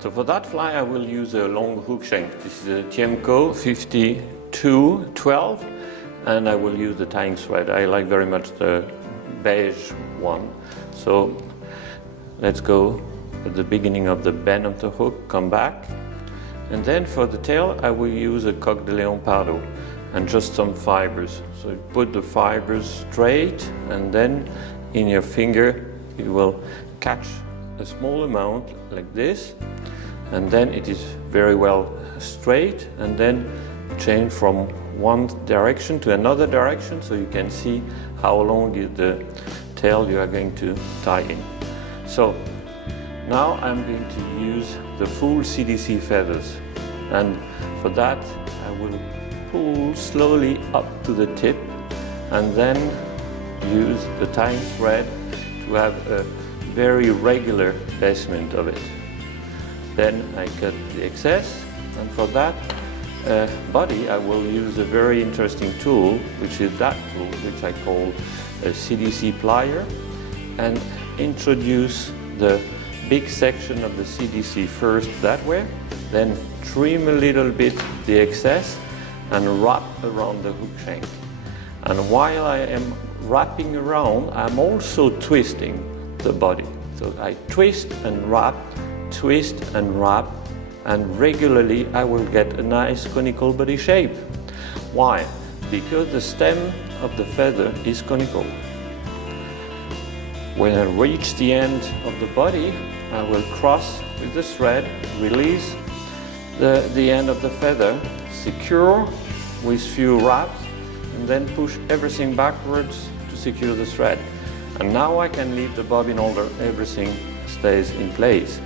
So for that fly I will use a long hook shank. This is a Tiemco 5212 and I will use the tying thread. I like very much the beige one. So let's go at the beginning of the bend of the hook, come back. And then for the tail I will use a coque de leon pardo and just some fibers. So you put the fibers straight and then in your finger you will catch a small amount like this, and then it is very well straight, and then change from one direction to another direction so you can see how long is the tail you are going to tie in. So now I'm going to use the full CDC feathers, and for that I will pull slowly up to the tip and then use the tying thread to have a very regular basement of it. Then I cut the excess, and for that body I will use a very interesting tool, which is that tool which I call a CDC plier, and introduce the big section of the CDC first that way, then trim a little bit the excess and wrap around the hook shank. And while I am wrapping around, I'm also twisting the body. So I twist and wrap, and regularly I will get a nice conical body shape. Why? Because the stem of the feather is conical. When I reach the end of the body, I will cross with the thread, release the end of the feather, secure with few wraps, and then push everything backwards to secure the thread. And now I can leave the bobbin holder, everything stays in place.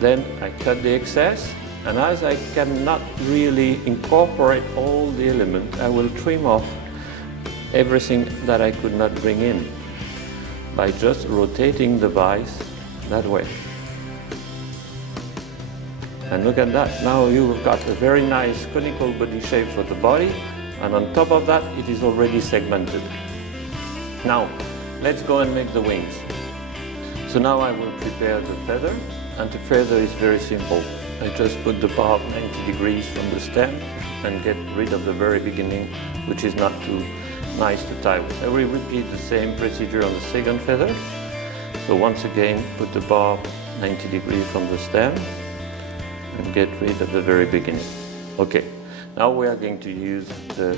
Then I cut the excess, and as I cannot really incorporate all the elements, I will trim off everything that I could not bring in by just rotating the vise that way. And look at that, now you've got a very nice conical body shape for the body, and on top of that it is already segmented. Now let's go and make the wings. So now I will prepare the feather, and the feather is very simple. I just put the barb 90 degrees from the stem and get rid of the very beginning, which is not too nice to tie with. I will repeat the same procedure on the second feather. So once again, put the barb 90 degrees from the stem and get rid of the very beginning. Okay, now we are going to use the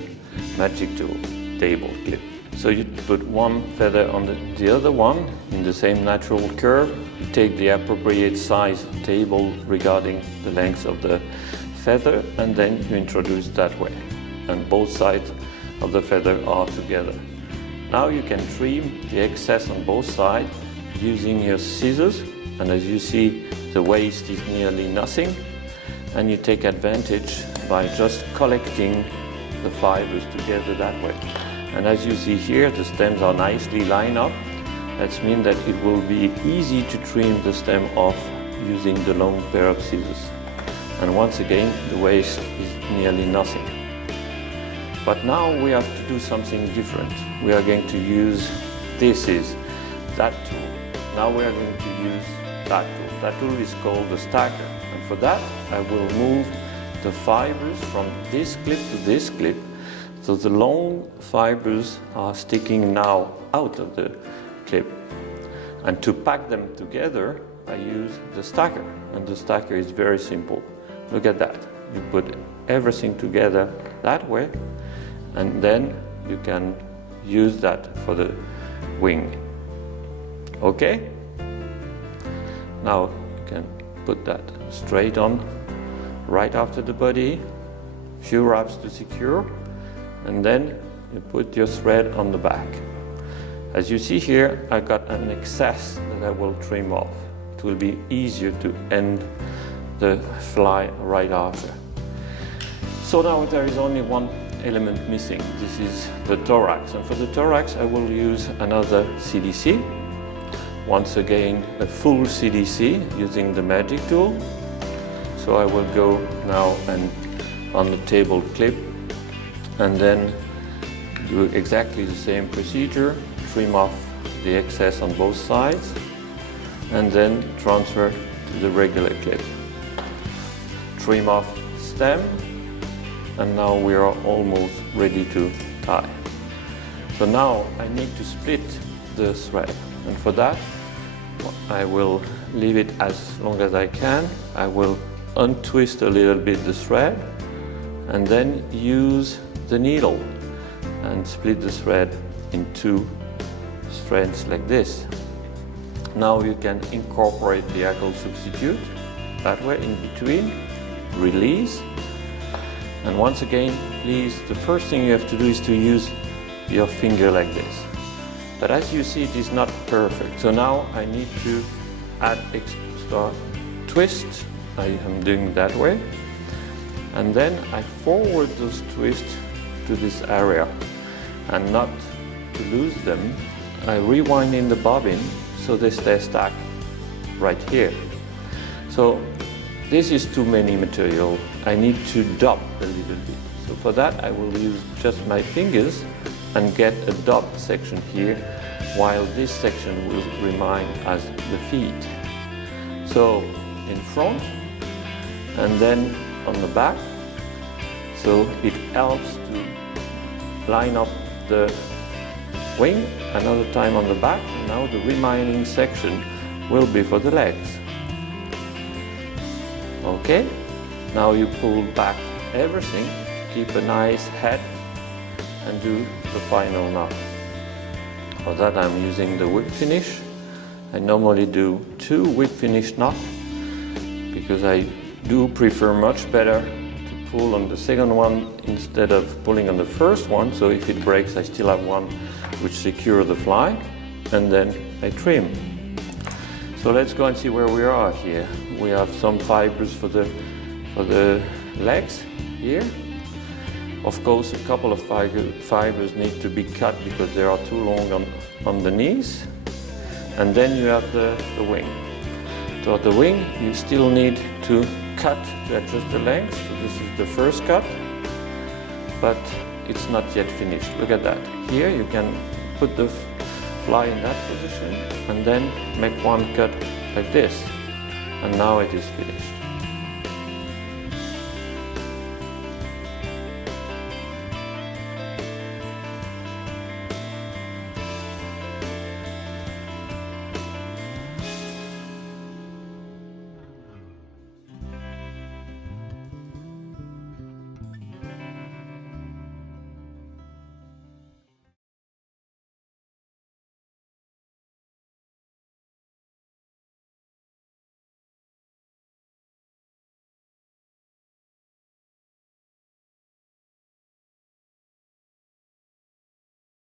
magic tool, table clip. So you put one feather on the other one in the same natural curve. You take the appropriate size table regarding the length of the feather, and then you introduce that way. And both sides of the feather are together. Now you can trim the excess on both sides using your scissors, and as you see the waste is nearly nothing, and you take advantage by just collecting the fibers together that way. And as you see here, the stems are nicely lined up. That means that it will be easy to trim the stem off using the long pair of scissors. And once again, the waste is nearly nothing. But now we have to do something different. We are going to use, this is that tool. Now we are going to use that tool. That tool is called the stacker. And for that, I will move the fibers from this clip to this clip. So the long fibers are sticking now out of the clip. And to pack them together, I use the stacker. And the stacker is very simple. Look at that. You put everything together that way, and then you can use that for the wing. Okay? Now you can put that straight on right after the body, few wraps to secure, and then you put your thread on the back. As you see here, I got an excess that I will trim off. It will be easier to end the fly right after. So now there is only one element missing. This is the thorax, and for the thorax I will use another CDC. Once again, a full CDC using the magic tool. So I will go now and on the table clip, and then do exactly the same procedure, trim off the excess on both sides, and then transfer to the regular clip. Trim off stem, and now we are almost ready to tie. So now I need to split the thread, and for that I will leave it as long as I can. I will untwist a little bit the thread and then use the needle and split the thread in two threads like this. Now you can incorporate the alcohol substitute that way in between, release, and once again, please, the first thing you have to do is to use your finger like this. But as you see, it is not perfect. So now I need to add extra twist. I am doing that way. And then I forward those twists to this area. And not to lose them, I rewind in the bobbin so they stay stacked right here. So this is too many material. I need to dot a little bit. So for that I will use just my fingers and get a dot section here, while this section will remain as the feet. So in front and then on the back, so it helps to line up the wing, another time on the back. Now the remaining section will be for the legs. Okay, now you pull back everything, keep a nice head, and do the final knot. For that I'm using the whip finish. I normally do 2 whip finish knots because I do prefer much better to pull on the second one instead of pulling on the first one, so if it breaks I still have one which secure the fly, and then I trim. So let's go and see where we are here. We have some fibers for the legs here. Of course, a couple of fibers need to be cut because they are too long on the knees. And then you have the wing. So the wing, you still need to cut to adjust the length. So this is the first cut, but it's not yet finished. Look at that. Here you can put the fly in that position and then make one cut like this. And now it is finished.